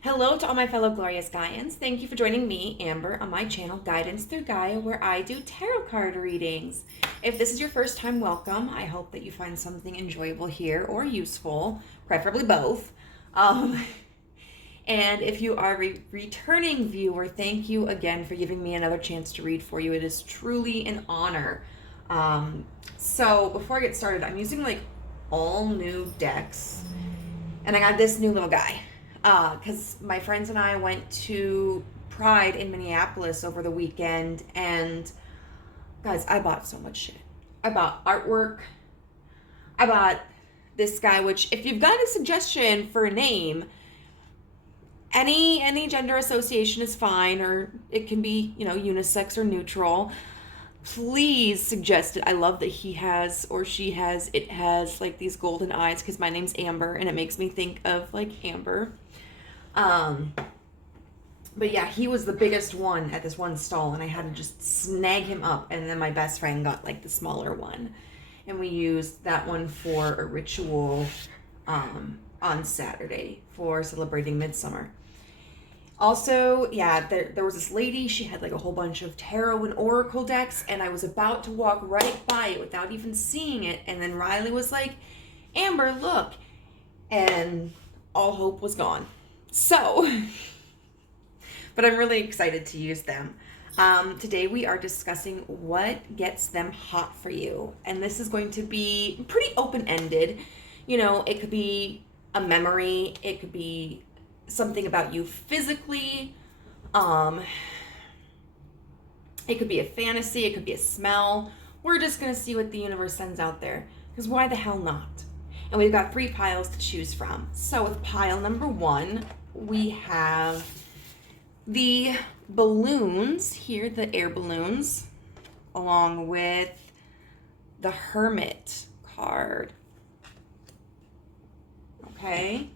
Hello to all my fellow glorious Gaians. Thank you for joining me, Amber, on my channel, Guidance Through Gaia, where I do tarot card readings. If this is your first time, welcome. I hope that you find something enjoyable here or useful, preferably both. Um, and if you are a returning viewer, thank you again for giving me another chance to read for you. It is truly an honor. So before I get started, I'm using like all new decks, and I got this new little guy. Because my friends and I went to Pride in Minneapolis over the weekend, and guys, I bought so much shit. I bought artwork. I bought this guy, which if you've got a suggestion for a name, any gender association is fine, or it can be, unisex or neutral. Please suggest it. I love that he has, or she has, it has like these golden eyes, because my name's Amber and it makes me think of like Amber. But yeah, he was the biggest one at this one stall, and I had to just snag him up, and then my best friend got like the smaller one, and we used that one for a ritual on Saturday for celebrating Midsummer. Also, yeah, there was this lady, she had like a whole bunch of tarot and oracle decks, and I was about to walk right by it without even seeing it, and then Riley was like, Amber, look, and all hope was gone. So, but I'm really excited to use them. Today we are discussing what gets them hot for you. And this is going to be pretty open-ended. It could be a memory. It could be something about you physically. It could be a fantasy. It could be a smell. We're just going to see what the universe sends out there. Because why the hell not? And we've got 3 piles to choose from. So with pile number 1, we have the balloons here, the air balloons, along with the Hermit card. Okay.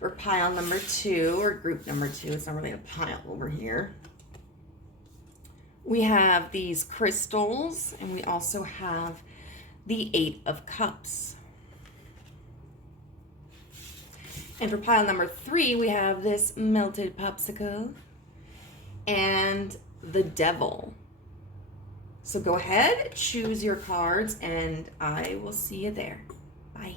For pile number 2, or group number 2, it's not really a pile over here, we have these crystals, and we also have the 8 of Cups. And for pile number 3, we have this melted popsicle and the devil. So go ahead, choose your cards, and I will see you there. Bye.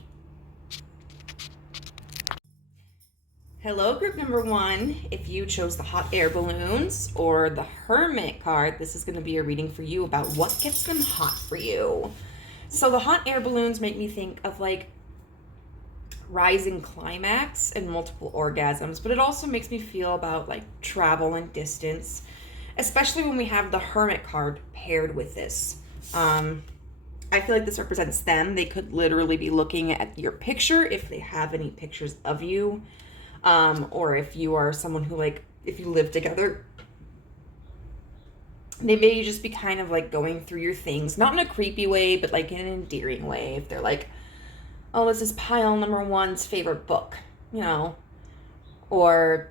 Hello, group number 1. If you chose the hot air balloons or the Hermit card, this is going to be a reading for you about what gets them hot for you. So the hot air balloons make me think of like rising climax and multiple orgasms, but it also makes me feel about like travel and distance, especially when we have the Hermit card paired with this. I feel like this represents them. They could literally be looking at your picture if they have any pictures of you, or if you are someone who, like, if you live together, they may just be kind of like going through your things, not in a creepy way, but like in an endearing way. If they're like, oh, this is pile number 1's favorite book, or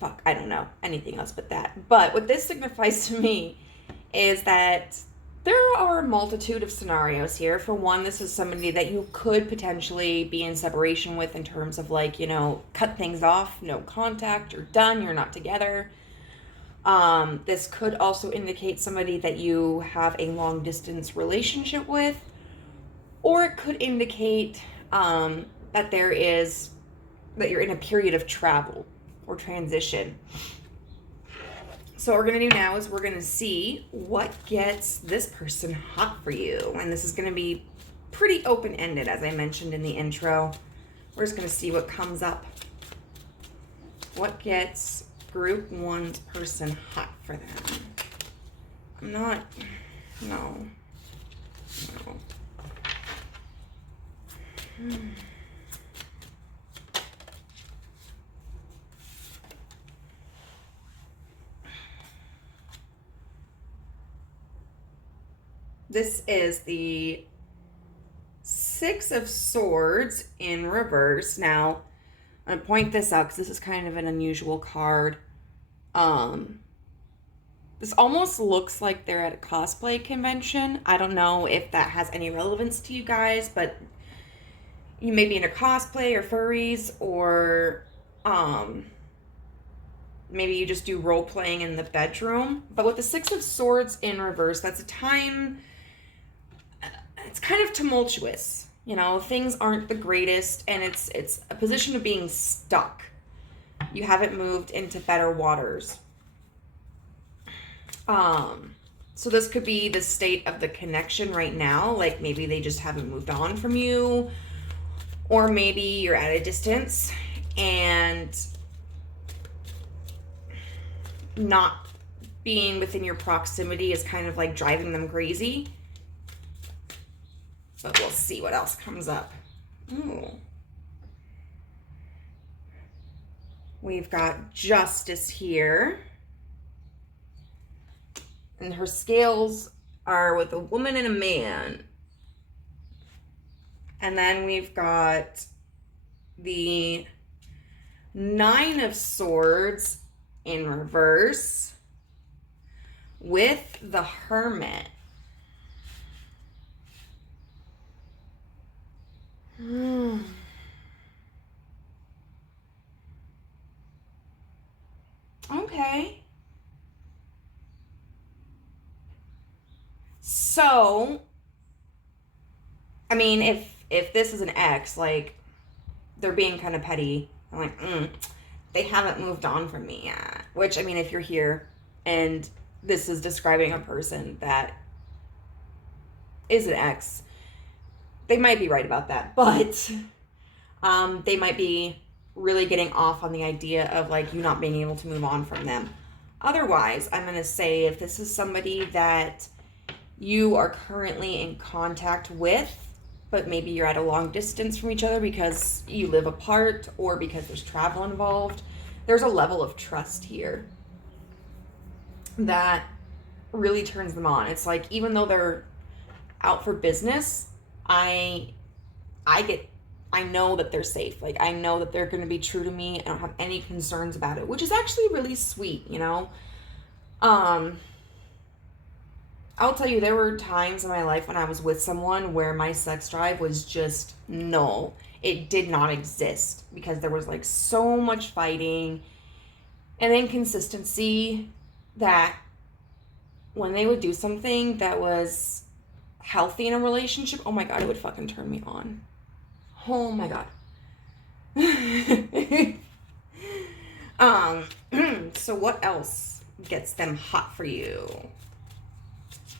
fuck, I don't know, anything else but that. But what this signifies to me is that there are a multitude of scenarios here. For one, this is somebody that you could potentially be in separation with in terms of like, cut things off, no contact, you're done, you're not together. This could also indicate somebody that you have a long distance relationship with, or it could indicate that you're in a period of travel or transition. So what we're going to do now is we're going to see what gets this person hot for you. And this is going to be pretty open-ended, as I mentioned in the intro. We're just going to see what comes up. What gets group 1's person hot for them? No. This is the 6 of Swords in reverse. Now, I'm going to point this out because this is kind of an unusual card. This almost looks like they're at a cosplay convention. I don't know if that has any relevance to you guys, but You may be into cosplay or furries, or maybe you just do role playing in the bedroom. But with the Six of Swords in reverse, that's a time, it's kind of tumultuous. You know, things aren't the greatest, and it's a position of being stuck. You haven't moved into better waters. So this could be the state of the connection right now. Like maybe they just haven't moved on from you, or maybe you're at a distance and not being within your proximity is kind of like driving them crazy. But we'll see what else comes up. Ooh. We've got Justice here. And her scales are with a woman and a man. And then we've got the Nine of Swords in reverse with the Hermit. Okay. So, I mean, if this is an ex, like, they're being kind of petty. I'm like, they haven't moved on from me yet. Which, I mean, if you're here and this is describing a person that is an ex, they might be right about that. But they might be really getting off on the idea of, like, you not being able to move on from them. Otherwise, I'm going to say if this is somebody that you are currently in contact with, but maybe you're at a long distance from each other because you live apart or because there's travel involved, there's a level of trust here that really turns them on. It's like, even though they're out for business, I know that they're safe. Like, I know that they're going to be true to me. I don't have any concerns about it, which is actually really sweet, you know? I'll tell you, there were times in my life when I was with someone where my sex drive was just null. It did not exist because there was like so much fighting and inconsistency that when they would do something that was healthy in a relationship, oh my God, it would fucking turn me on. Oh my God. So what else gets them hot for you?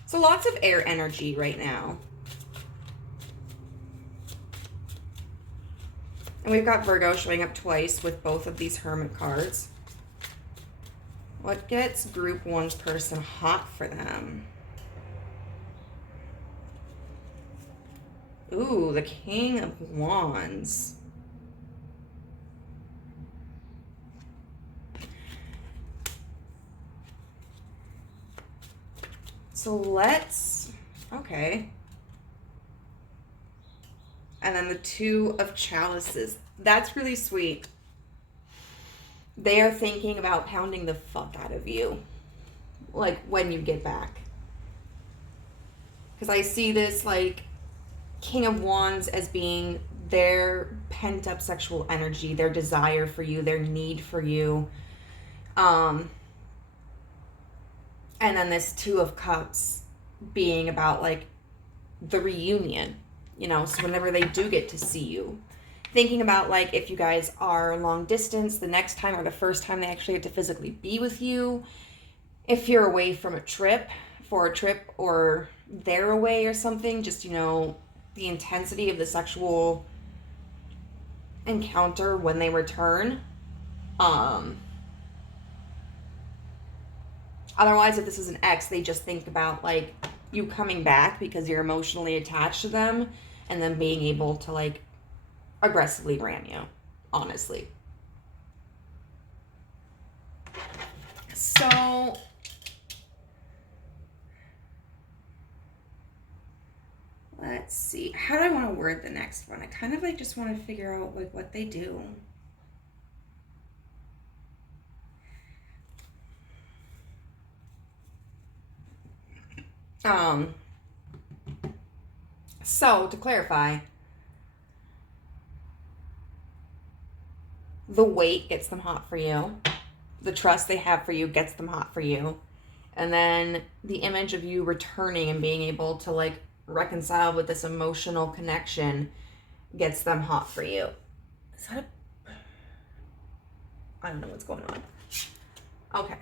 So lots of air energy right now. And we've got Virgo showing up twice with both of these Hermit cards. What gets group one's person hot for them? Ooh, the King of Wands. So let's, okay. And then the Two of Chalices. That's really sweet. They are thinking about pounding the fuck out of you. Like, when you get back. Because I see this, like, King of Wands as being their pent-up sexual energy, their desire for you, their need for you. And then this Two of Cups being about, like, the reunion, you know, so whenever they do get to see you. Thinking about, like, if you guys are long distance, the next time or the first time they actually get to physically be with you. If you're away from a trip, for a trip, or they're away or something, just, you know, the intensity of the sexual encounter when they return. Otherwise, if this is an ex, they just think about, like, you coming back because you're emotionally attached to them and then being able to, like, aggressively ram you, honestly. So, let's see. How do I want to word the next one? I kind of, like, just want to figure out, like, what they do. So to clarify, The weight gets them hot for you. The trust they have for you gets them hot for you. And then the image of you returning and being able to like reconcile with this emotional connection gets them hot for you. Is that I don't know what's going on. Okay.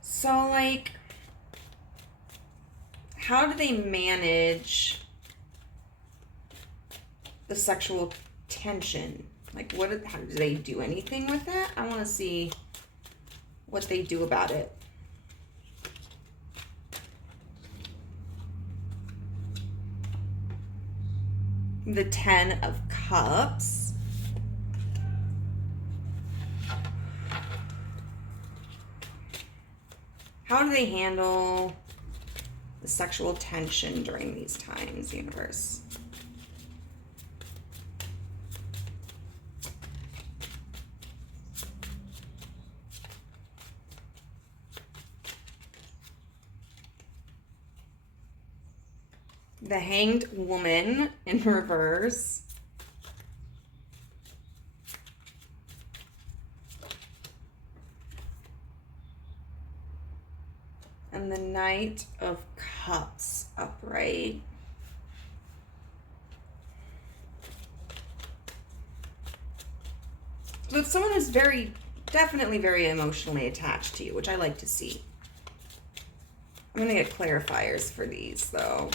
So like, how do they manage the sexual tension? Like, how do they do anything with that? I want to see what they do about it. The 10 of Cups. How do they handle the sexual tension during these times, universe? The Hanged Woman in reverse. And the Knight of Cups upright. So it's someone who's definitely very emotionally attached to you, which I like to see. I'm going to get clarifiers for these, though.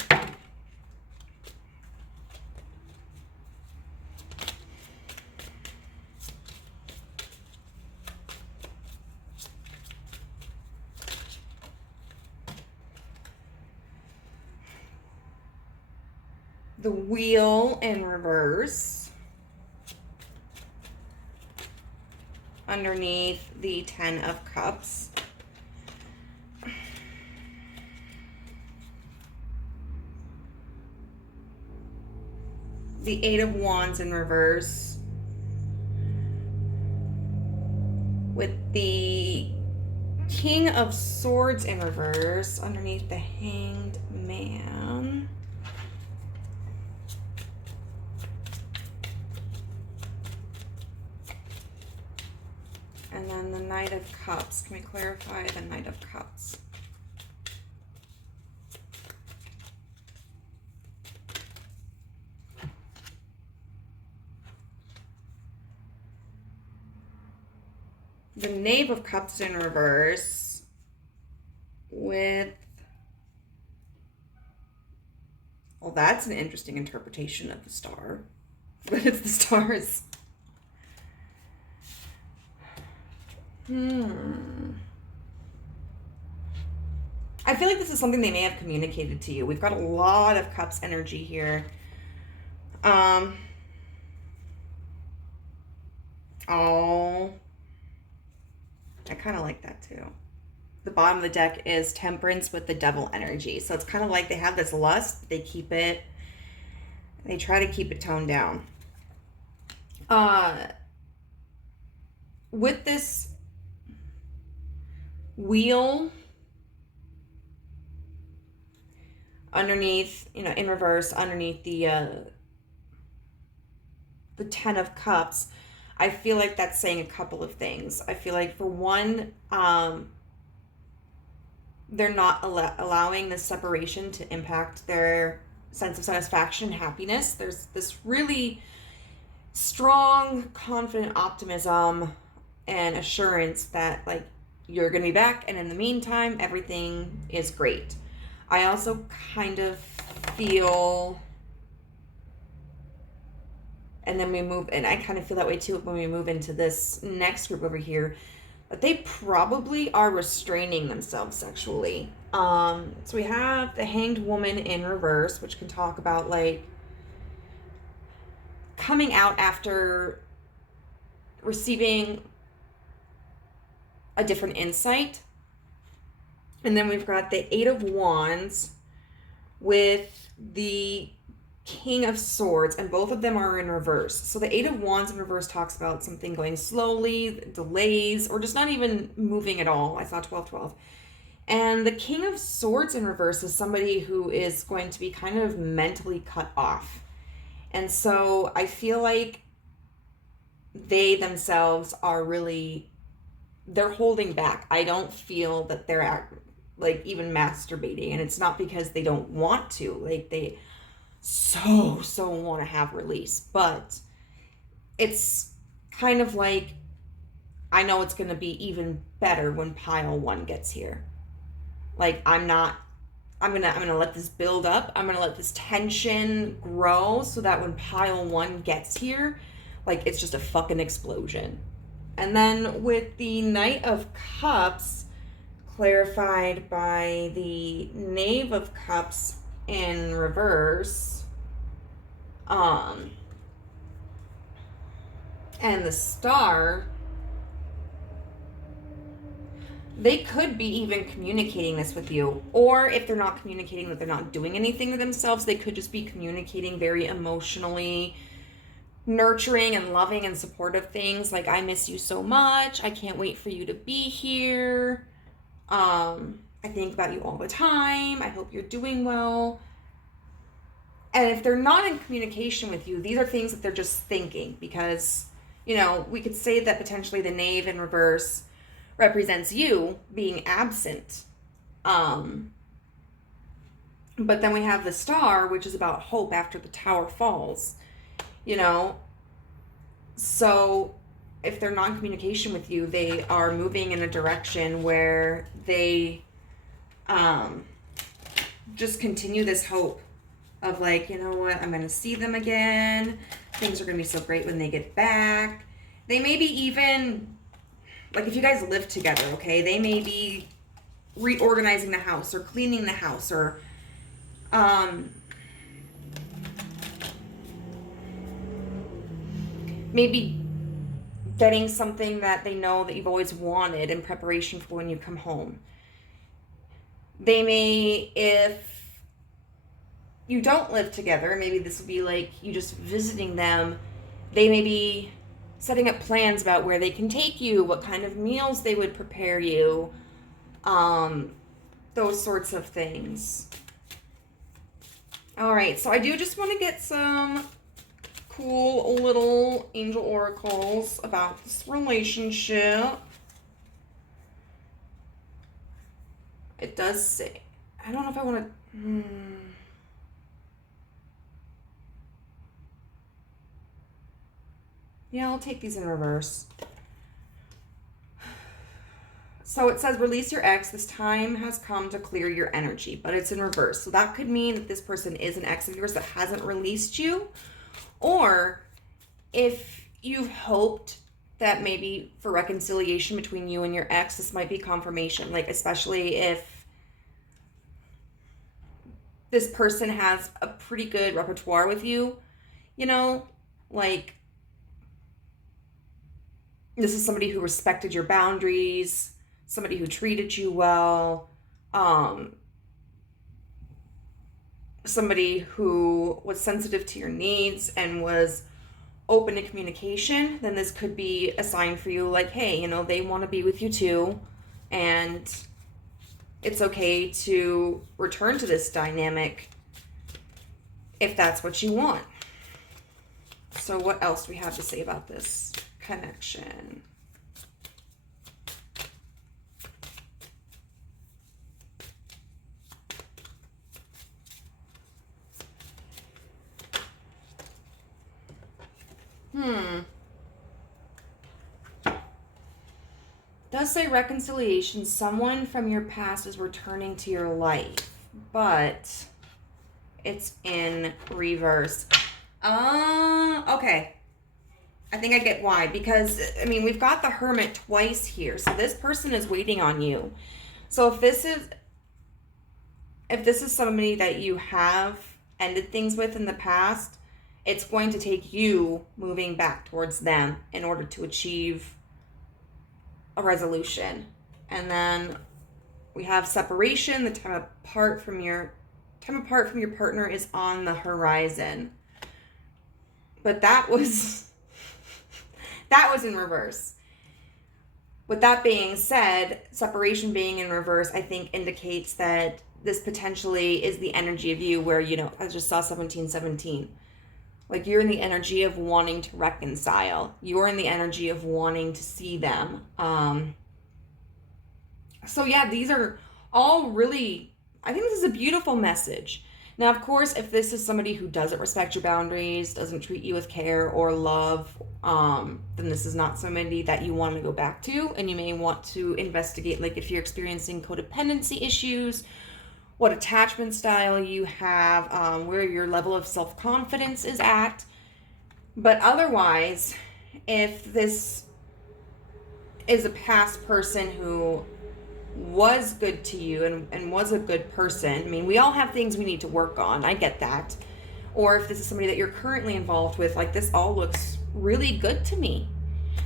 The Wheel in reverse. Underneath the 10 of Cups. The 8 of Wands in reverse. With the King of Swords in reverse underneath the Hanged Man. And then the Knight of Cups. Can we clarify the Knight of Cups? The Knave of Cups in reverse with, well, that's an interesting interpretation of the star, but it's the stars. I feel like this is something they may have communicated to you. We've got a lot of Cups energy here. Oh, I kind of like that too. The bottom of the deck is Temperance with the Devil energy. So it's kind of like they have this lust, they try to keep it toned down. With this Wheel underneath, in reverse, underneath the 10 of Cups, I feel like that's saying a couple of things. I feel like, for one, they're not allowing this separation to impact their sense of satisfaction and happiness. There's this really strong, confident optimism and assurance that, like, you're going to be back, and in the meantime, everything is great. I also kind of feel, and then we move, and I kind of feel that way too when we move into this next group over here, that they probably are restraining themselves sexually. So we have the Hanged Woman in reverse, which can talk about, like, coming out after receiving a different insight. And then we've got the 8 of Wands with the King of Swords, and both of them are in reverse. So the 8 of Wands in reverse talks about something going slowly, delays, or just not even moving at all. I saw 12-12. And the King of Swords in reverse is somebody who is going to be kind of mentally cut off. And so I feel like they themselves are really, they're holding back. I don't feel that they're like even masturbating. And it's not because they don't want to. Like they so want to have release. But it's kind of like, I know it's going to be even better when pile 1 gets here. Like I'm gonna let this build up. I'm gonna let this tension grow so that when pile 1 gets here, like it's just a fucking explosion. And then with the Knight of Cups, clarified by the Knave of Cups in reverse, and the Star, they could be even communicating this with you. Or if they're not communicating that they're not doing anything to themselves, they could just be communicating very emotionally nurturing and loving and supportive things. Like, I miss you so much. I can't wait for you to be here. I think about you all the time. I hope you're doing well. And if they're not in communication with you, these are things that they're just thinking. Because, you know, we could say that potentially the Knave in reverse represents you being absent. But then we have the Star, which is about hope after the tower falls, you know. So if they're not in communication with you, they are moving in a direction where they just continue this hope of like, you know what, I'm going to see them again. Things are going to be so great when they get back. They may be even, like if you guys live together, okay, they may be reorganizing the house or cleaning the house or maybe getting something that they know that you've always wanted in preparation for when you come home. They may, if you don't live together, maybe this will be like you just visiting them, they may be setting up plans about where they can take you, what kind of meals they would prepare you, those sorts of things. All right, so I do just want to get some cool little angel oracles about this relationship. It does say, I don't know if I want to, Yeah, I'll take these in reverse. So it says, release your ex. This time has come to clear your energy, but it's in reverse. So that could mean that this person is an ex of yours that hasn't released you. Or if you've hoped that maybe for reconciliation between you and your ex, this might be confirmation. Like, especially if this person has a pretty good repertoire with you, you know, like, this is somebody who respected your boundaries, somebody who treated you well, somebody who was sensitive to your needs and was open to communication. Then this could be a sign for you, like, hey, you know, they want to be with you too, and it's okay to return to this dynamic if that's what you want. So what else do we have to say about this connection? Does say reconciliation. Someone from your past is returning to your life, but it's in reverse. Okay. I think I get why, because, I mean, we've got the Hermit twice here, so this person is waiting on you. So if this is somebody that you have ended things with in the past, it's going to take you moving back towards them in order to achieve a resolution. And then we have separation. The time apart from your partner is on the horizon. But that was in reverse. With that being said, separation being in reverse, I think indicates that this potentially is the energy of you where, you know, I just saw 1717. Like, you're in the energy of wanting to reconcile. You're in the energy of wanting to see them. So yeah, these are all really, I think this is a beautiful message. Now, of course, if this is somebody who doesn't respect your boundaries, doesn't treat you with care or love, then this is not somebody that you want to go back to. And you may want to investigate, like, if you're experiencing codependency issues, what attachment style you have, where your level of self-confidence is at. But otherwise, if this is a past person who was good to you and was a good person, I mean, we all have things we need to work on. I get that. Or if this is somebody that you're currently involved with, like, this all looks really good to me.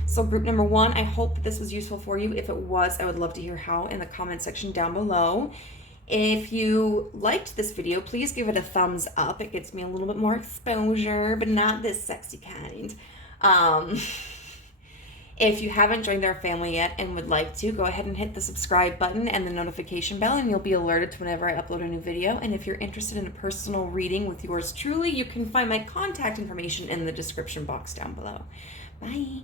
So group number 1, I hope that this was useful for you. If it was, I would love to hear how in the comment section down below. If you liked this video, please give it a thumbs up. It gets me a little bit more exposure, but not this sexy kind. If you haven't joined our family yet and would like to, go ahead and hit the subscribe button and the notification bell, and you'll be alerted to whenever I upload a new video. And if you're interested in a personal reading with yours truly, you can find my contact information in the description box down below. Bye.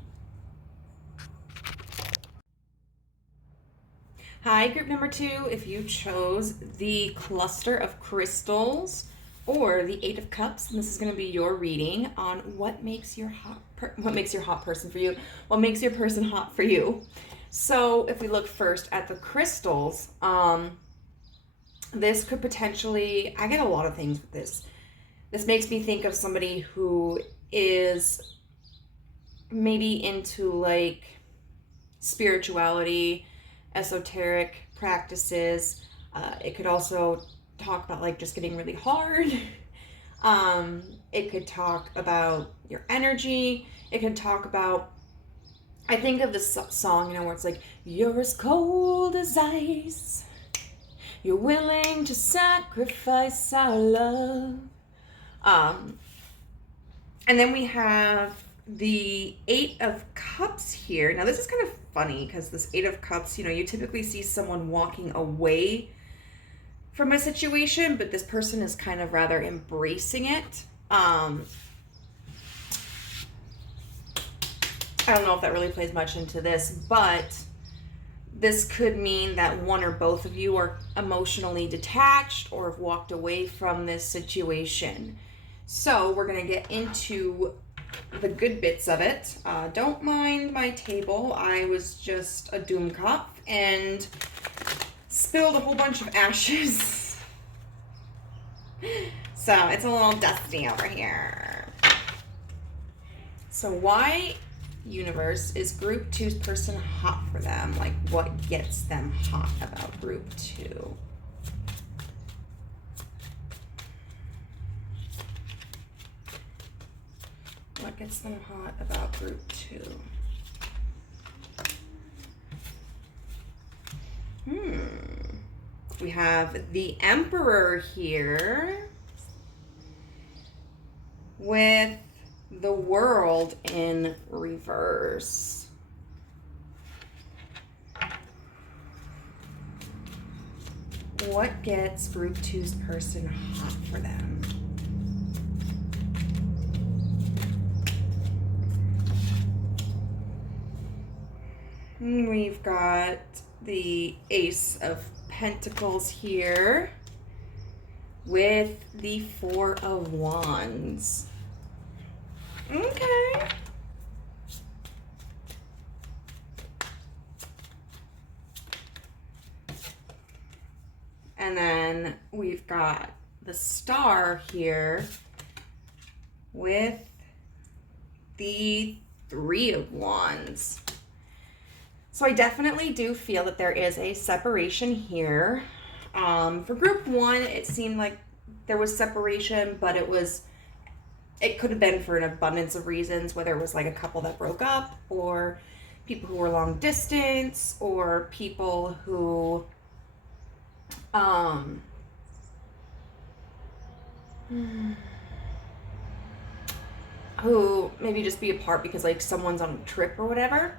Hi, group number 2. If you chose the cluster of crystals or the 8 of cups, and this is going to be your reading on what makes your hot person for you, what makes your person hot for you. So if we look first at the crystals, this could potentially, I get a lot of things with this. This makes me think of somebody who is maybe into like spirituality, esoteric practices. It could also talk about like just getting really hard. It could talk about your energy. It could talk about, I think of this song, you know, where it's like, you're as cold as ice, you're willing to sacrifice our love. And then we have the 8 of Cups here. Now this is kind of funny because this 8 of Cups, you know, you typically see someone walking away from a situation, but this person is kind of rather embracing it. I don't know if that really plays much into this, but this could mean that one or both of you are emotionally detached or have walked away from this situation. So we're going to get into the good bits of it. Don't mind my table. I was just a doom cop and spilled a whole bunch of ashes. So it's a little dusty over here. So why, universe, is group 2's person hot for them? Like, what gets them hot about group 2? What gets them hot about group 2? We have the Emperor here with the World in reverse. What gets group 2's person hot for them? We've got the Ace of Pentacles here with the 4 of Wands. Okay. And then we've got the Star here with the 3 of Wands. So I definitely do feel that there is a separation here. For group 1, it seemed like there was separation, but it could have been for an abundance of reasons, whether it was like a couple that broke up, or people who were long distance, or people who who maybe just be apart because like someone's on a trip or whatever.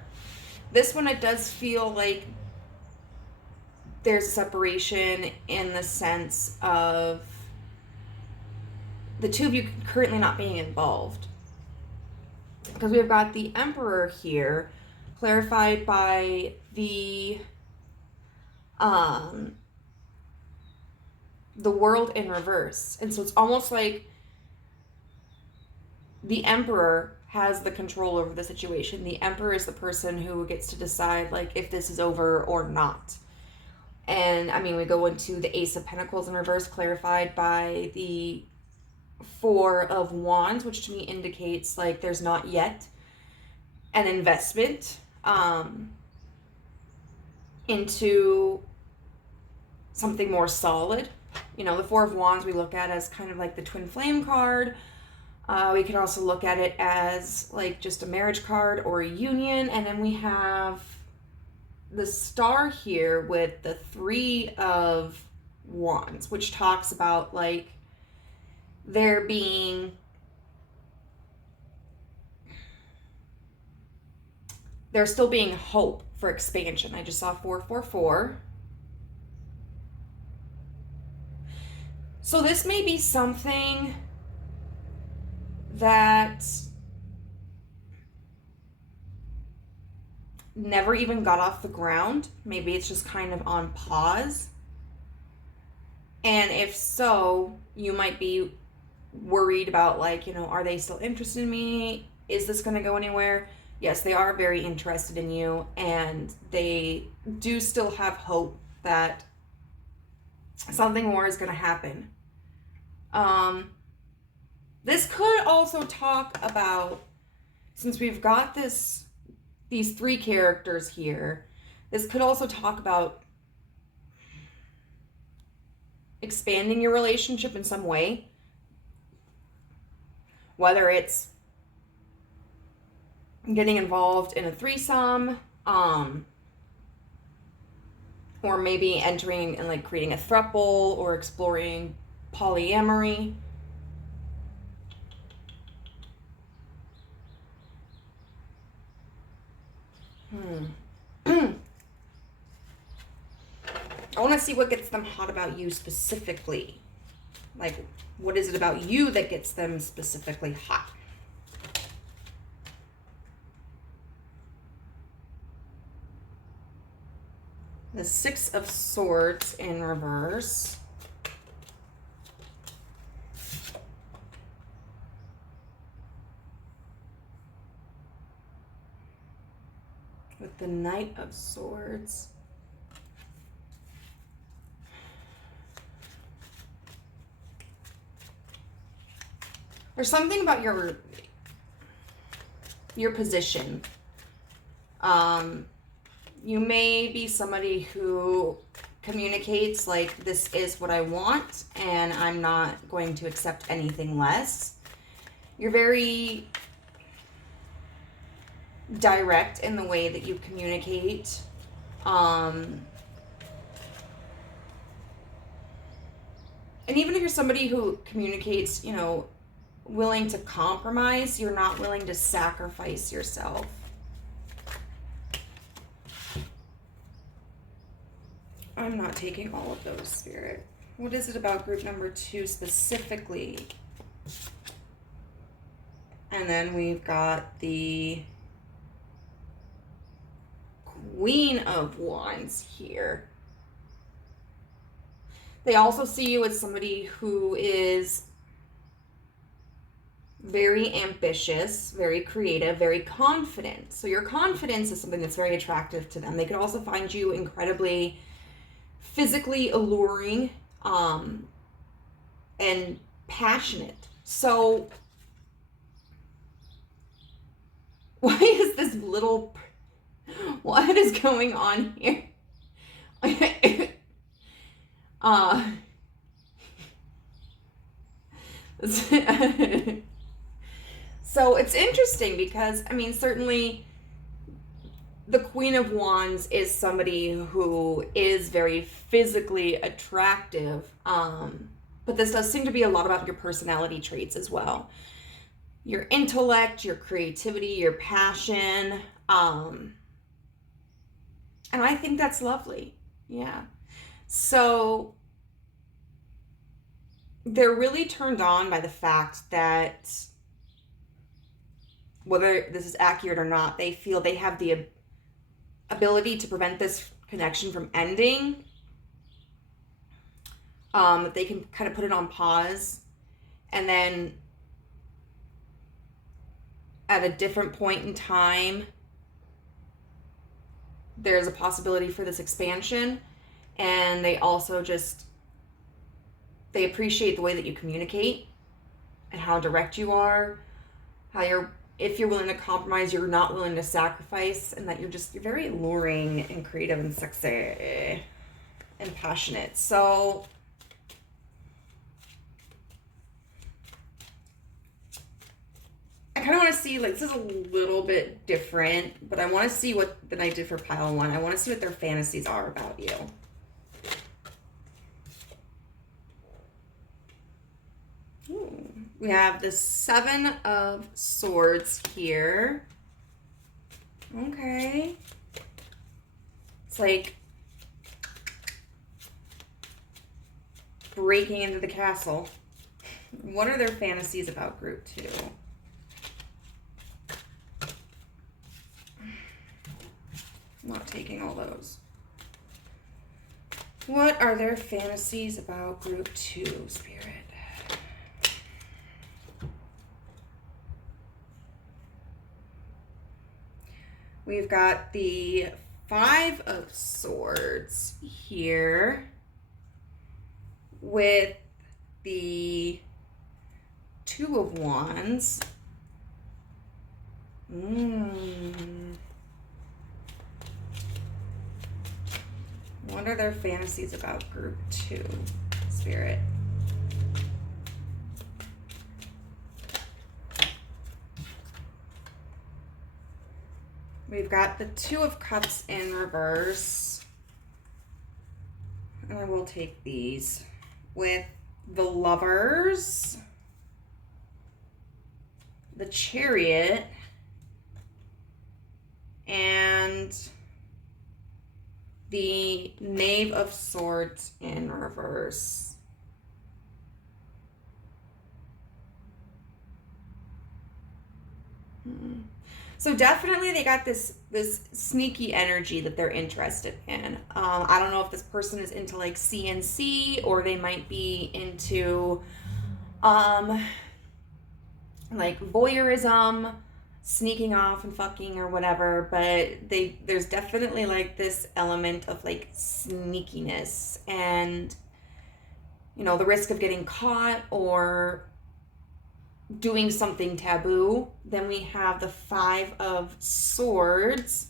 This one, it does feel like there's a separation in the sense of the two of you currently not being involved. Because we've got the Emperor here, clarified by the World in reverse. And so it's almost like the Emperor has the control over the situation. The Emperor is the person who gets to decide, like, if this is over or not. And, I mean, we go into the Ace of Pentacles in reverse, clarified by the Four of Wands, which to me indicates, like, there's not yet an investment into something more solid. You know, the Four of Wands we look at as kind of like the twin flame card. We can also look at it as like just a marriage card or a union. And then we have the Star here with the Three of Wands, which talks about like there still being hope for expansion. I just saw 444. So this may be something that never even got off the ground. Maybe it's just kind of on pause. And if so, you might be worried about, like, you know, are they still interested in me? Is this going to go anywhere? Yes, they are very interested in you, and they do still have hope that something more is going to happen. This could also talk about, since we've got these three characters here, this could also talk about expanding your relationship in some way. Whether it's getting involved in a threesome, or maybe entering and like creating a throuple or exploring polyamory. I want to see what gets them hot about you specifically. Like, what is it about you that gets them specifically hot? The Six of Swords in reverse. With the Knight of Swords. There's something about your position. You may be somebody who communicates like, this is what I want and I'm not going to accept anything less. You're very direct in the way that you communicate. And even if you're somebody who communicates, you know, willing to compromise, you're not willing to sacrifice yourself. I'm not taking all of those, Spirit. What is it about group number 2 specifically? And then we've got the Queen of Wands here. They also see you as somebody who is very ambitious, very creative, very confident. So your confidence is something that's very attractive to them. They could also find you incredibly physically alluring, and passionate. So why is this little... What is going on here? So it's interesting because, I mean, certainly the Queen of Wands is somebody who is very physically attractive, but this does seem to be a lot about your personality traits as well. Your intellect, your creativity, your passion, And I think that's lovely. Yeah. So they're really turned on by the fact that, whether this is accurate or not, they feel they have the ability to prevent this connection from ending. That they can kind of put it on pause, and then at a different point in time, there's a possibility for this expansion. And they also they appreciate the way that you communicate and how direct you are, how if you're willing to compromise, you're not willing to sacrifice, and that you're very alluring and creative and sexy and passionate. So I kind of want to see, like, this is a little bit different, but I want to see than I did for pile 1. I want to see what their fantasies are about you. Ooh. We have the 7 of Swords here. Okay. It's like breaking into the castle. What are their fantasies about group 2? I'm not taking all those. What are their fantasies about group 2, Spirit? We've got the 5 of Swords here with the 2 of Wands. What are their fantasies about group 2, Spirit? We've got the 2 of Cups in reverse. And I will take these with the Lovers, the Chariot, and the Knave of Swords in reverse. So definitely they got this sneaky energy that they're interested in. I don't know if this person is into like CNC, or they might be into like voyeurism, sneaking off and fucking or whatever, but there's definitely like this element of like sneakiness and, you know, the risk of getting caught or doing something taboo. Then we have the 5 of Swords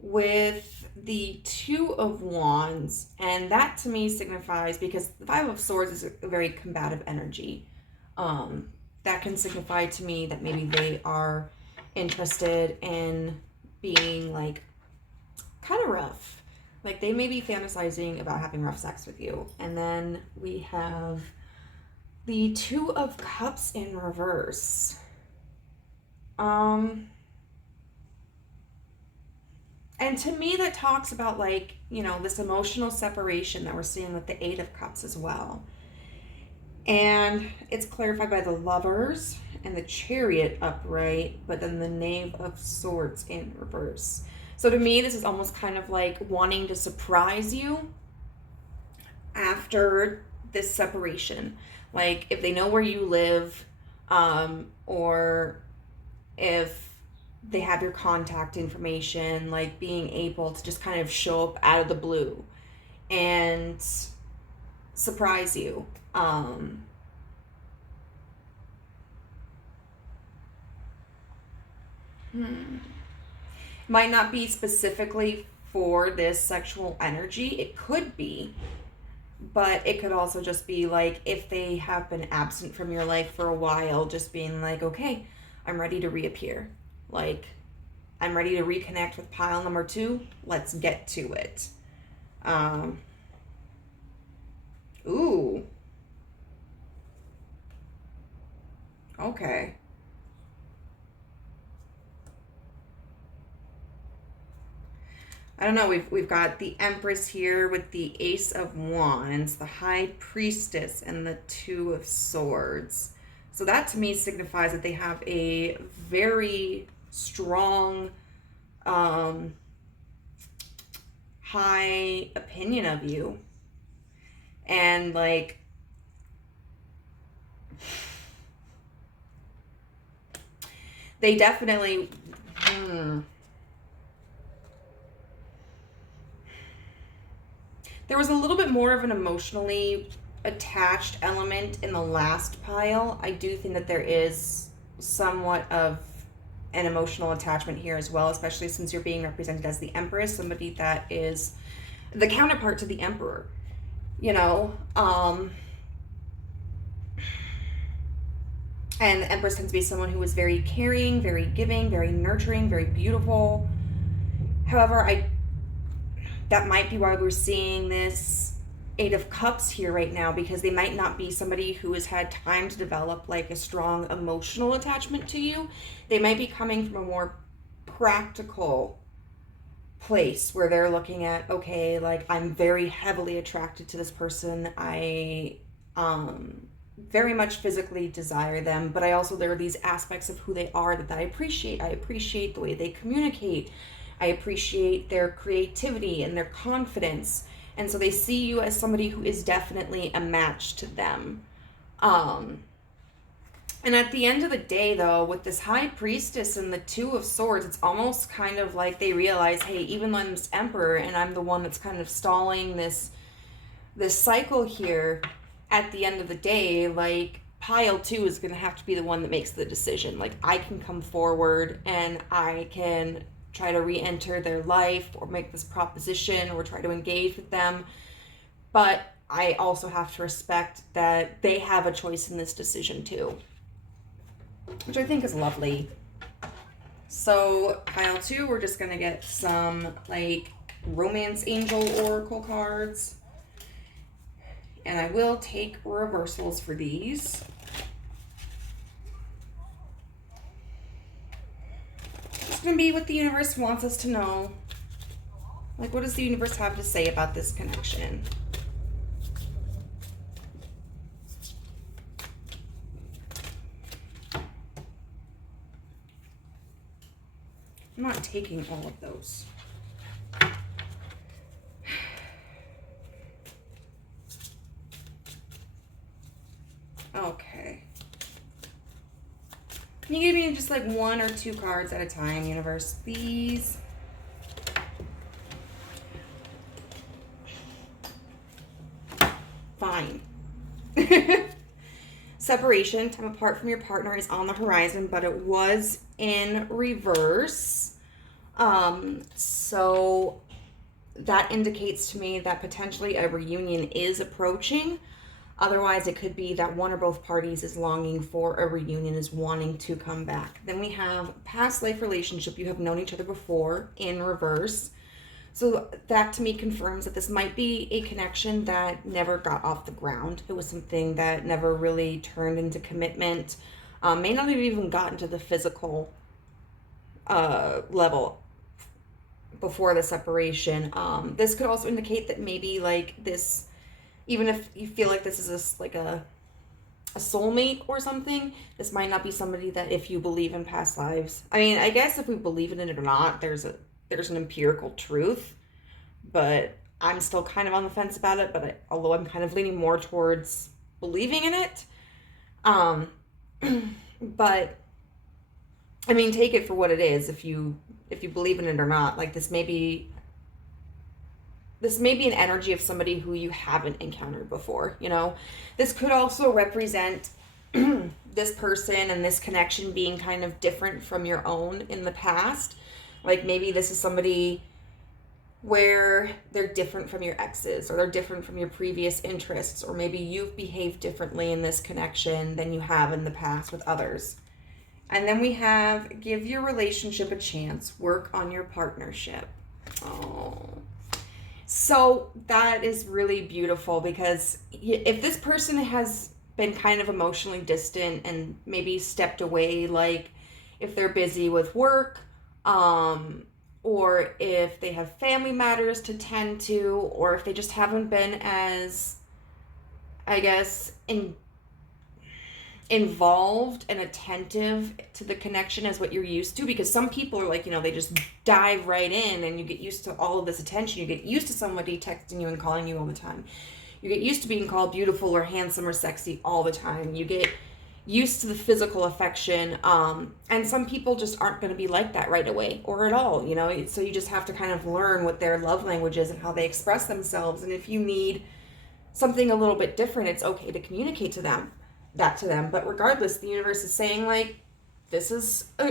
with the 2 of Wands, and that to me signifies, because the 5 of Swords is a very combative energy, that can signify to me that maybe they are interested in being like kind of rough, like they may be fantasizing about having rough sex with you. And then we have the 2 of Cups in reverse. And to me that talks about, like, you know, this emotional separation that we're seeing with the 8 of Cups as well. And it's clarified by the Lovers and the Chariot upright, but then the Knave of Swords in reverse. So to me, this is almost kind of like wanting to surprise you after this separation. Like if they know where you live, or if they have your contact information, like being able to just kind of show up out of the blue and surprise you. Might not be specifically for this sexual energy. It could be, but it could also just be like if they have been absent from your life for a while, just being like, okay, I'm ready to reappear. Like, I'm ready to reconnect with pile number 2. Let's get to it. Ooh. Okay. I don't know, we've got the Empress here with the Ace of Wands, the High Priestess, and the Two of Swords. So that to me signifies that they have a very strong, high opinion of you. And like, they definitely, there was a little bit more of an emotionally attached element in the last pile. I do think that there is somewhat of an emotional attachment here as well, especially since you're being represented as the Empress, somebody that is the counterpart to the Emperor, you know. And the Empress tends to be someone who is very caring, very giving, very nurturing, very beautiful. However, that might be why we're seeing this Eight of Cups here right now, because they might not be somebody who has had time to develop like a strong emotional attachment to you. They might be coming from a more practical place where they're looking at, okay, like, I'm very heavily attracted to this person. I very much physically desire them, but there are these aspects of who they are that I appreciate. I appreciate the way they communicate. I appreciate their creativity and their confidence. And so they see you as somebody who is definitely a match to them. And at the end of the day, though, with this High Priestess and the Two of Swords, it's almost kind of like they realize, hey, even though I'm this Emperor and I'm the one that's kind of stalling this cycle here, at the end of the day, like, pile 2 is going to have to be the one that makes the decision. Like, I can come forward and I can try to re-enter their life or make this proposition or try to engage with them. But I also have to respect that they have a choice in this decision too, which I think is lovely. So pile 2, we're just going to get some like Romance Angel Oracle cards. And I will take reversals for these. It's going to be what the universe wants us to know. Like, what does the universe have to say about this connection? I'm not taking all of those. Okay. Can you give me just like 1 or 2 cards at a time, universe, please? Fine. Separation, time apart from your partner, is on the horizon, but it was in reverse. So that indicates to me that potentially a reunion is approaching. Otherwise, it could be that one or both parties is longing for a reunion, is wanting to come back. Then we have past life relationship. You have known each other before, in reverse. So that to me confirms that this might be a connection that never got off the ground. It was something that never really turned into commitment. May not have even gotten to the physical level before the separation. This could also indicate that maybe like this, even if you feel like this is like a soulmate or something, this might not be somebody that, if you believe in past lives, I mean, I guess if we believe in it or not, there's an empirical truth, but I'm still kind of on the fence about it. But although I'm kind of leaning more towards believing in it, but I mean, take it for what it is. If you believe in it or not, like this may be an energy of somebody who you haven't encountered before, you know? This could also represent this person and this connection being kind of different from your own in the past. Like maybe this is somebody where they're different from your exes, or they're different from your previous interests, or maybe you've behaved differently in this connection than you have in the past with others. And then we have give your relationship a chance, work on your partnership. Oh. So that is really beautiful, because if this person has been kind of emotionally distant and maybe stepped away, like if they're busy with work, or if they have family matters to tend to, or if they just haven't been as, I guess, involved and attentive to the connection as what you're used to. Because some people are like, they just dive right in, and you get used to all of this attention. You get used to somebody texting you and calling you all the time. You get used to being called beautiful or handsome or sexy all the time. You get used to the physical affection, and some people just aren't going to be like that right away or at all, so you just have to kind of learn what their love language is and how they express themselves. And if you need something a little bit different, it's okay to communicate that to them. But regardless, the universe is saying, like, this is a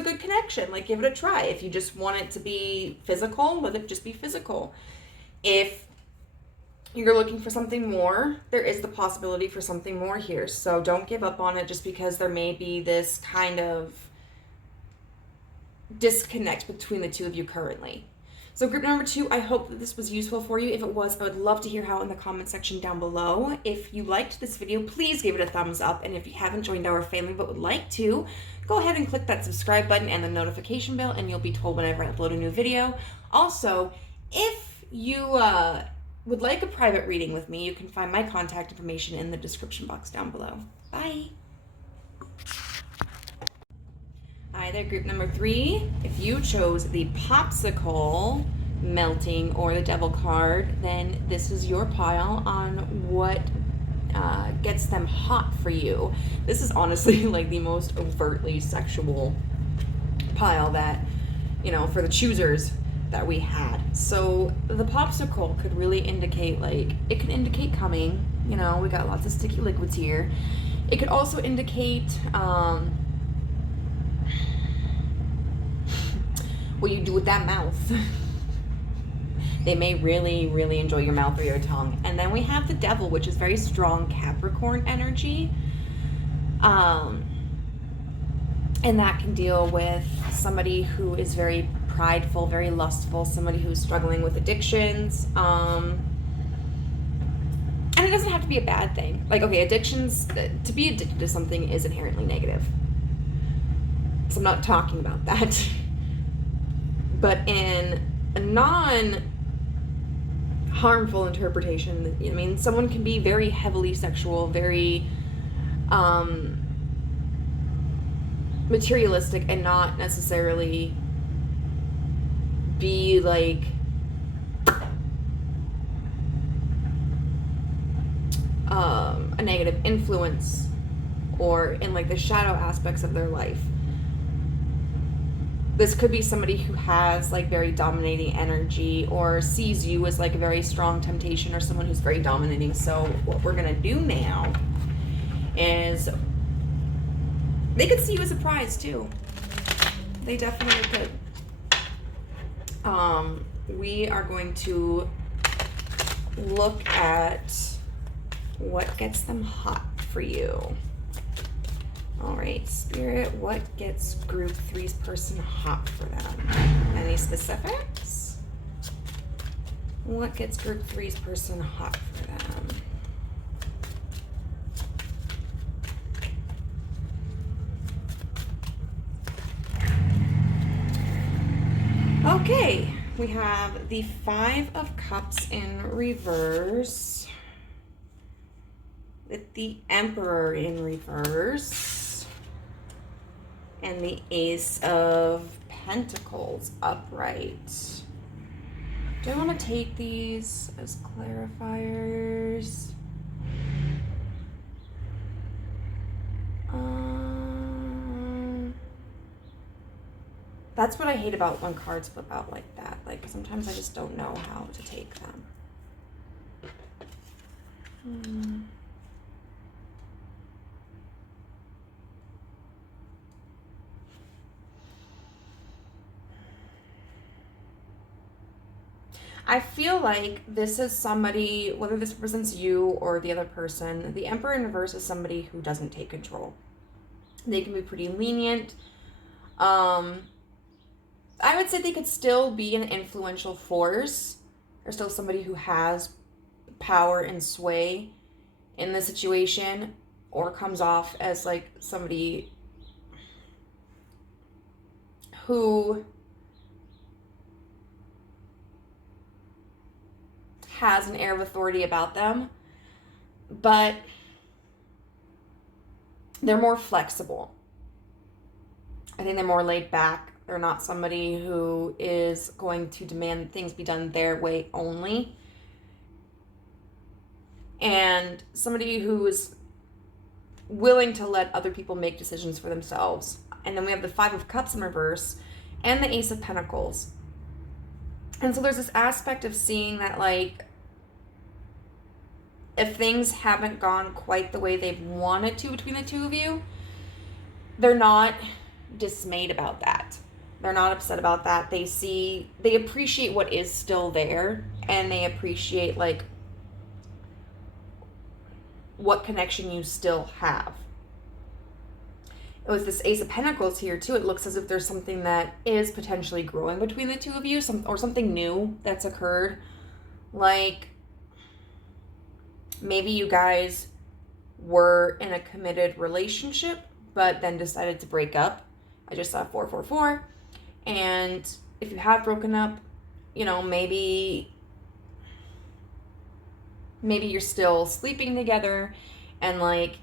good connection, like, give it a try. If you just want it to be physical, let it just be physical. If you're looking for something more, there is the possibility for something more here. So don't give up on it just because there may be this kind of disconnect between the two of you currently. So group number 2, I hope that this was useful for you. If it was, I would love to hear how in the comment section down below. If you liked this video, please give it a thumbs up. And if you haven't joined our family but would like to, go ahead and click that subscribe button and the notification bell, and you'll be told whenever I upload a new video. Also, if you would like a private reading with me, you can find my contact information in the description box down below. Bye. Hi there, group number 3. If you chose the popsicle, melting, or the devil card, then this is your pile on what gets them hot for you. This is honestly like the most overtly sexual pile that, for the choosers that we had. So the popsicle could really indicate, like, it could indicate coming. We got lots of sticky liquids here. It could also indicate what you do with that mouth. They may really, really enjoy your mouth or your tongue. And then we have the devil, which is very strong Capricorn energy. And that can deal with somebody who is very prideful, very lustful, somebody who's struggling with addictions. And it doesn't have to be a bad thing. Like, okay, addictions, to be addicted to something is inherently negative. So I'm not talking about that. But in a non-harmful interpretation, someone can be very heavily sexual, very materialistic, and not necessarily be like a negative influence or in like the shadow aspects of their life. This could be somebody who has like very dominating energy or sees you as like a very strong temptation, or someone who's very dominating. So what we're gonna do now is, they could see you as a prize too. They definitely could. We are going to look at what gets them hot for you. All right, Spirit, what gets group 3's person hot for them? Any specifics? What gets group 3's person hot for them? Okay, we have the 5 of Cups in reverse, with the Emperor in reverse, and the Ace of Pentacles upright. Do I want to take these as clarifiers? That's what I hate about when cards flip out like that. Like, sometimes I just don't know how to take them. I feel like this is somebody, whether this represents you or the other person, the Emperor in reverse is somebody who doesn't take control. They can be pretty lenient. I would say they could still be an influential force. They're still somebody who has power and sway in the situation, or comes off as like somebody who has an air of authority about them, but they're more flexible. I think they're more laid back. They're not somebody who is going to demand things be done their way only. And somebody who is willing to let other people make decisions for themselves. And then we have the Five of Cups in reverse and the Ace of Pentacles. And so there's this aspect of seeing that, like, if things haven't gone quite the way they've wanted to between the two of you, they're not dismayed about that. They're not upset about that. They appreciate what is still there, and they appreciate, like, what connection you still have. With this Ace of Pentacles here too, it looks as if there's something that is potentially growing between the two of you, or something new that's occurred. Like, maybe you guys were in a committed relationship, but then decided to break up. I just saw 444. And if you have broken up, you know, maybe you're still sleeping together, and, like,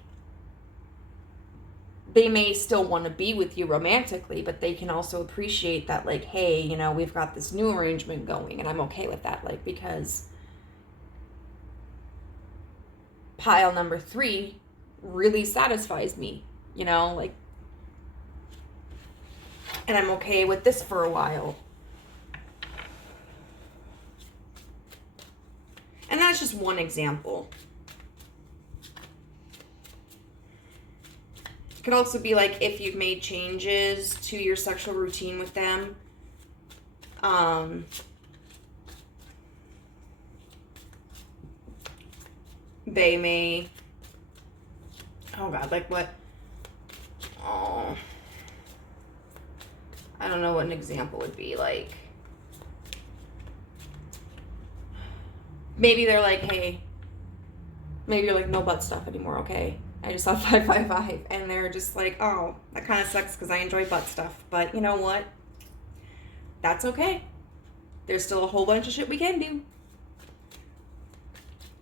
they may still want to be with you romantically, but they can also appreciate that, like, hey, you know, we've got this new arrangement going, and I'm okay with that, like, because pile number 3 really satisfies me, you know, like, and I'm okay with this for a while. And that's just one example. It could also be like if you've made changes to your sexual routine with them. They may, oh God, like what? Oh, I don't know what an example would be. Like, maybe they're like, hey, maybe you're like, no butt stuff anymore, okay? I just saw 555, and they're just like, oh, that kind of sucks because I enjoy butt stuff. But you know what? That's okay. There's still a whole bunch of shit we can do.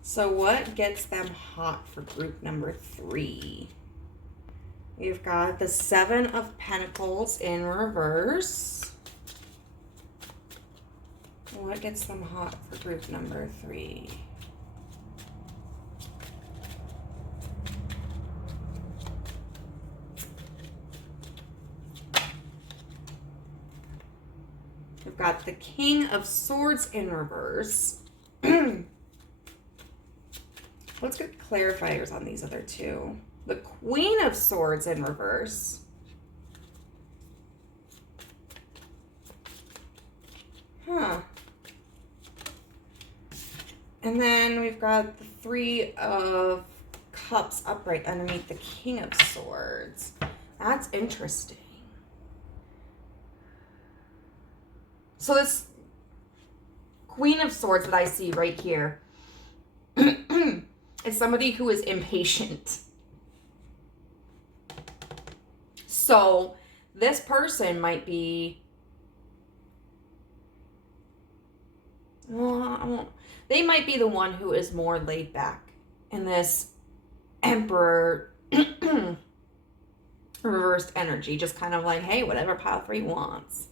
So what gets them hot for group number 3? We've got the Seven of Pentacles in reverse. What gets them hot for group number 3? We've got the King of Swords in reverse. Let's get clarifiers on these other two. The Queen of Swords in reverse. Huh. And then we've got the Three of Cups upright underneath the King of Swords. That's interesting. So this Queen of Swords that I see right here is somebody who is impatient. So this person might be, well, they might be the one who is more laid back in this Emperor reversed energy, just kind of like, hey, whatever pile 3 wants.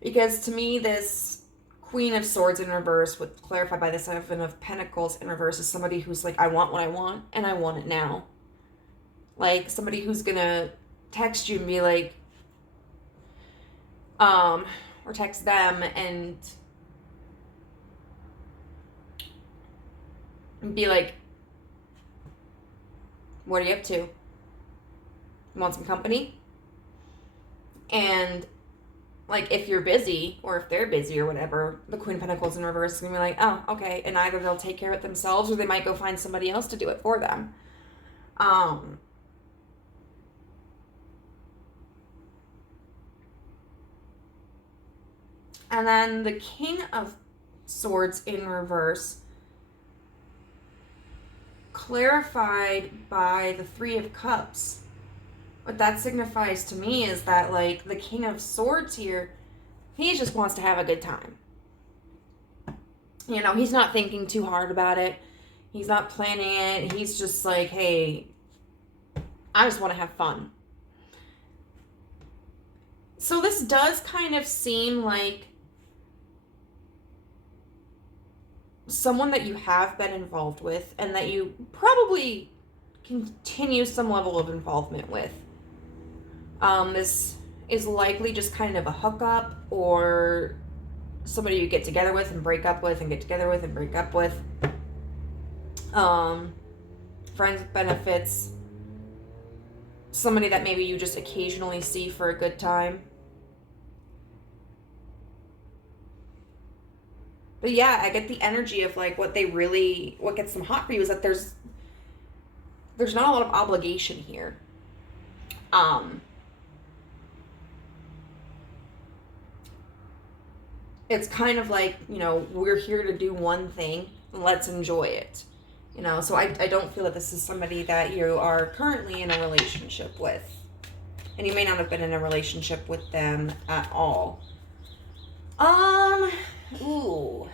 Because to me, this Queen of Swords in reverse, with clarified by the Seven of Pentacles in reverse, is somebody who's like, I want what I want, and I want it now. Like, somebody who's gonna text you and be like, or text them and be like, what are you up to? You want some company? And like, if you're busy, or if they're busy or whatever, the Queen of Pentacles in reverse is going to be like, oh, okay. And either they'll take care of it themselves, or they might go find somebody else to do it for them. And then the King of Swords in reverse, clarified by the Three of Cups. What that signifies to me is that, like, the King of Swords here, he just wants to have a good time. You know, he's not thinking too hard about it. He's not planning it. He's just like, hey, I just want to have fun. So this does kind of seem like someone that you have been involved with and that you probably continue some level of involvement with. This is likely just kind of a hookup or somebody you get together with and break up with and get together with and break up with. Friends with benefits. Somebody that maybe you just occasionally see for a good time. But yeah, I get the energy of like what gets them hot for you is that there's not a lot of obligation here. It's kind of like, you know, we're here to do one thing and let's enjoy it. You know, so I don't feel that this is somebody that you are currently in a relationship with. And you may not have been in a relationship with them at all. Ooh.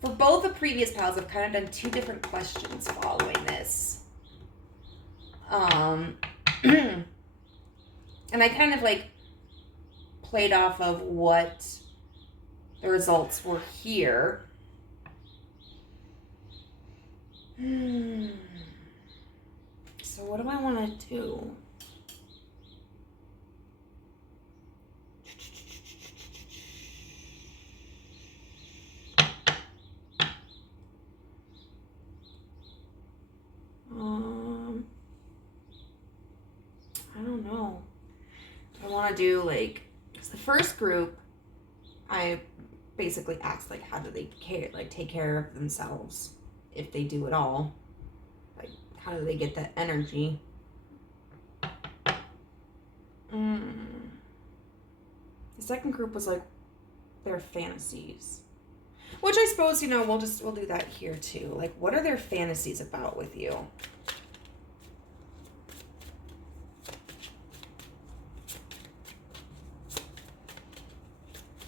For both the previous piles, I've kind of done two different questions following this. And I kind of like played off of what the results were here. So what do I want to do? I don't know. I want to do like, because the first group, I basically asked like, how do they take care of themselves, if they do at all? Like, how do they get that energy? The second group was like their fantasies, which I suppose, you know, we'll do that here too. Like, what are their fantasies about with you?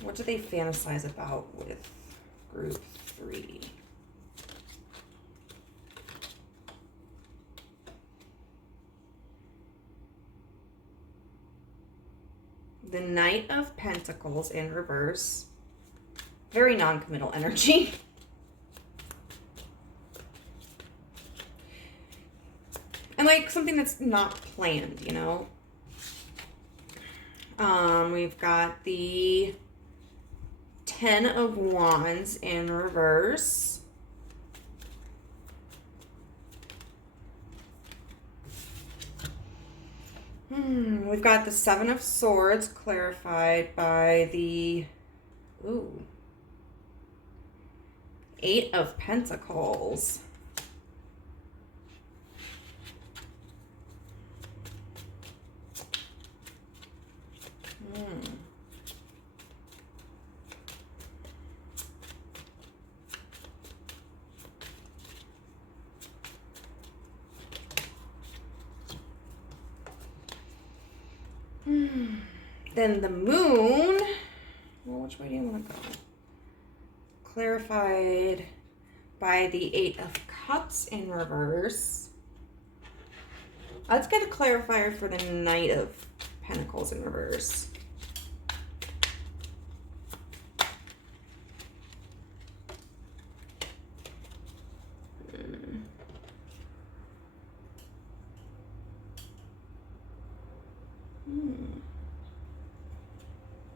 What do they fantasize about with group 3? The Knight of Pentacles in reverse. Very non-committal energy. And like something that's not planned, you know? We've got the 10 of Wands in reverse. We've got the 7 of Swords clarified by the 8 of Pentacles. Then the Moon, well, which way do you want to go? Clarified by the 8 of Cups in reverse. Let's get a clarifier for the Knight of Pentacles in reverse.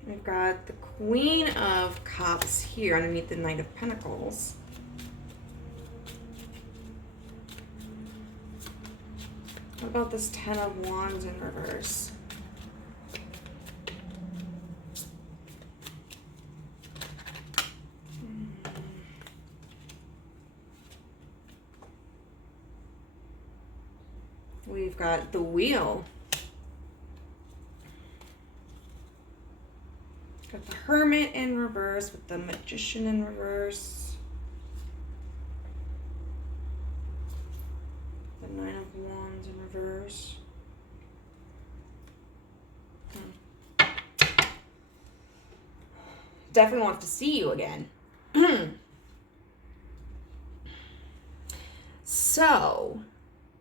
We've got the Queen of Cups here underneath the Knight of Pentacles. What about this 10 of Wands in reverse? We've got the Wheel. Got the Hermit in reverse with the Magician in reverse. The 9 of Wands in reverse. definitely wants to see you again. So,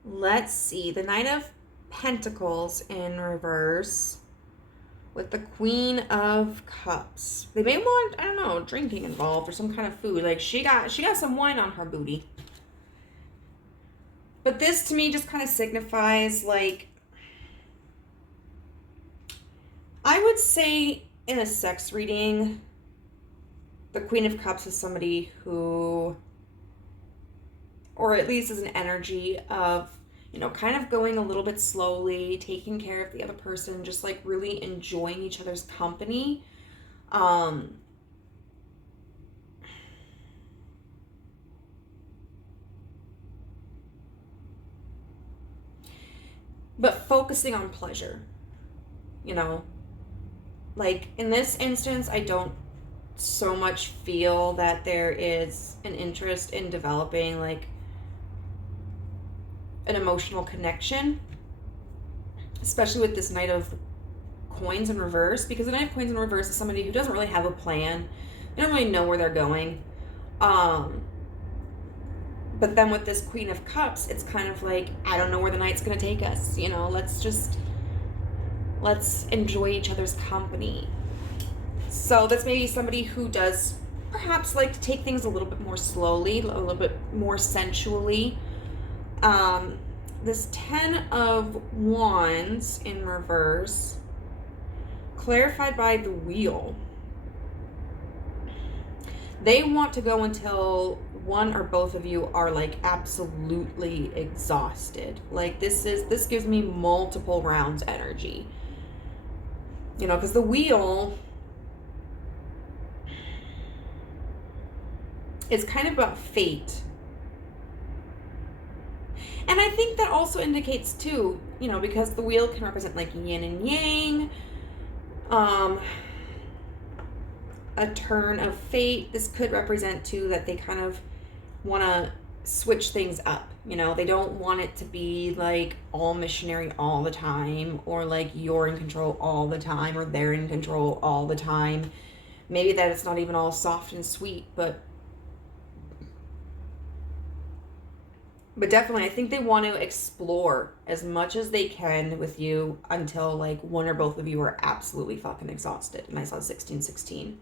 let's see. The Knight of Pentacles in reverse with the Queen of Cups. They may want, I don't know, drinking involved or some kind of food. Like she got some wine on her booty. But this to me just kind of signifies, like, I would say in a sex reading, the Queen of Cups is somebody who, or at least is an energy of, you know, kind of going a little bit slowly, taking care of the other person, just like really enjoying each other's company. But focusing on pleasure, you know, like in this instance, I don't so much feel that there is an interest in developing like an emotional connection, especially with this Knight of Coins in reverse, because the Knight of Coins in reverse is somebody who doesn't really have a plan. They don't really know where they're going. But then with this Queen of Cups, it's kind of like, I don't know where the night's going to take us. You know, let's enjoy each other's company. So that's maybe somebody who does perhaps like to take things a little bit more slowly, a little bit more sensually. This 10 of Wands in reverse, clarified by the Wheel. They want to go until one or both of you are like absolutely exhausted. Like this gives me multiple rounds energy. You know, because the Wheel is kind of about fate. And I think that also indicates too, you know, because the Wheel can represent like yin and yang, a turn of fate. This could represent too that they kind of want to switch things up. You know, they don't want it to be like all missionary all the time, or like you're in control all the time, or they're in control all the time. Maybe that it's not even all soft and sweet, but definitely I think they want to explore as much as they can with you until like one or both of you are absolutely fucking exhausted. And I saw 1616.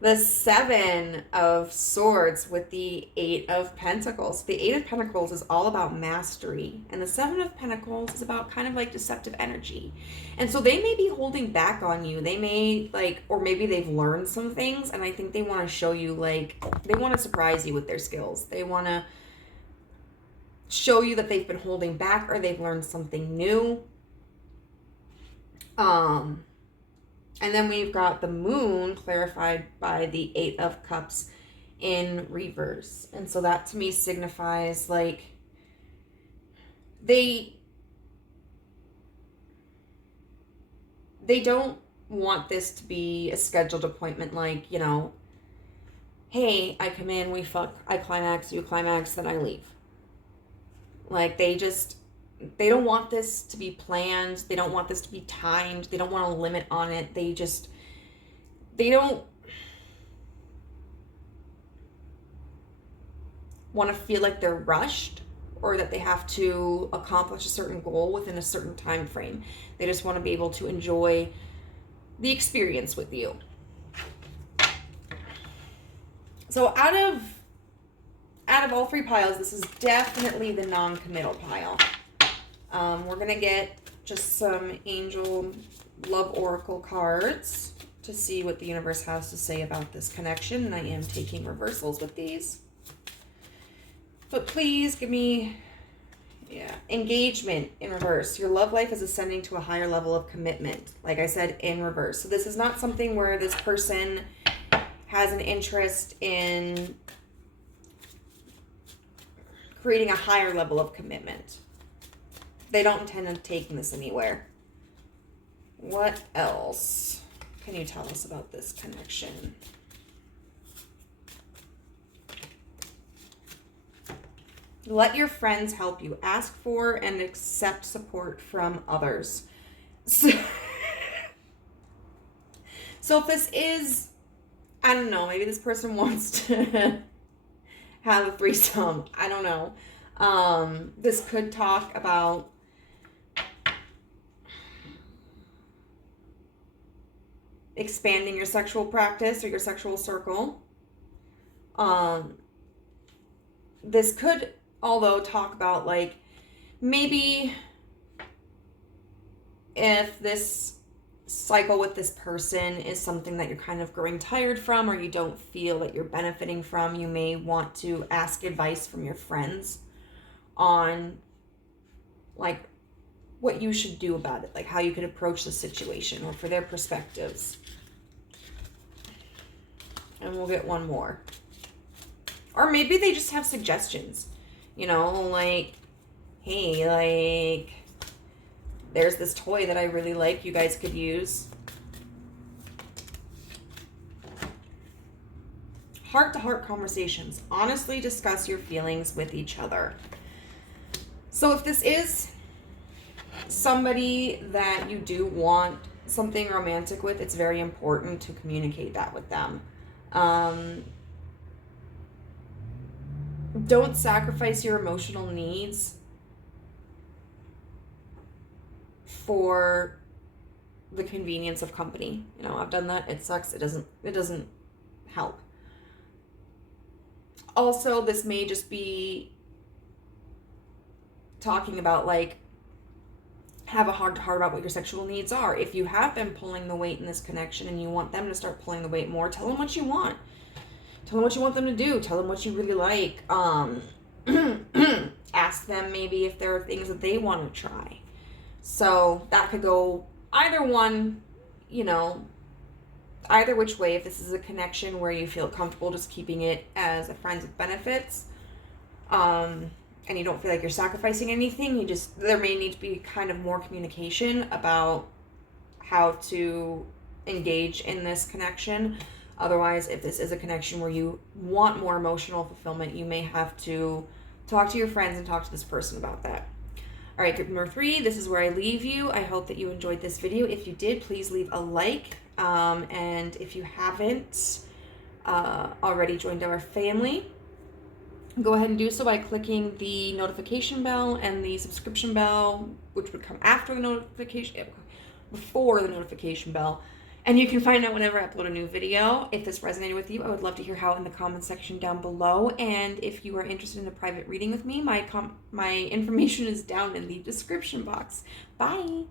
The 7 of Swords with the 8 of Pentacles. The 8 of Pentacles is all about mastery, and the 7 of Pentacles is about kind of like deceptive energy. And so they may be holding back on you. They may like, or maybe they've learned some things, and I think they want to show you, like, they want to surprise you with their skills. They want to show you that they've been holding back or they've learned something new. And then we've got the Moon clarified by the 8 of Cups in reverse. And so that to me signifies like they don't want this to be a scheduled appointment, like, you know, hey, I come in, we fuck, I climax, you climax, then I leave. Like they don't want this to be planned. They don't want this to be timed. They don't want a limit on it. They don't want to feel like they're rushed or that they have to accomplish a certain goal within a certain time frame. They just want to be able to enjoy the experience with you. So out of all 3 piles, this is definitely the non-committal pile. We're going to get just some Angel Love Oracle cards to see what the universe has to say about this connection. And I am taking reversals with these. But please give me, engagement in reverse. Your love life is ascending to a higher level of commitment. Like I said, in reverse. So this is not something where this person has an interest in creating a higher level of commitment. They don't intend on taking this anywhere. What else can you tell us about this connection? Let your friends help you. Ask for and accept support from others. So, so if this is, I don't know, maybe this person wants to have a threesome. I don't know. This could talk about expanding your sexual practice or your sexual circle. This could, although, talk about, like, maybe if this cycle with this person is something that you're kind of growing tired from, or you don't feel that you're benefiting from, you may want to ask advice from your friends on, like, what you should do about it, like how you could approach the situation, or for their perspectives. And we'll get one more. Or maybe they just have suggestions, you know, like, hey, like, there's this toy that I really like you guys could use. Heart-to-heart conversations. Honestly discuss your feelings with each other. So if this is somebody that you do want something romantic with, it's very important to communicate that with them. Don't sacrifice your emotional needs for the convenience of company. You know, I've done that. It sucks. It doesn't help. Also, this may just be talking about, like, have a heart-to-heart about what your sexual needs are. If you have been pulling the weight in this connection and you want them to start pulling the weight more, tell them what you want. Tell them what you want them to do. Tell them what you really like. Ask them maybe if there are things that they want to try. So that could go either one, you know, either which way. If this is a connection where you feel comfortable just keeping it as a friends with benefits, and you don't feel like you're sacrificing anything, there may need to be kind of more communication about how to engage in this connection. Otherwise, if this is a connection where you want more emotional fulfillment, you may have to talk to your friends and talk to this person about that. All right, group number 3, this is where I leave you. I hope that you enjoyed this video. If you did, please leave a like. And if you haven't already joined our family, go ahead and do so by clicking the notification bell and the subscription bell, which would come after the notification, before the notification bell. And you can find out whenever I upload a new video. If this resonated with you, I would love to hear how in the comments section down below. And if you are interested in a private reading with me, my information is down in the description box. Bye.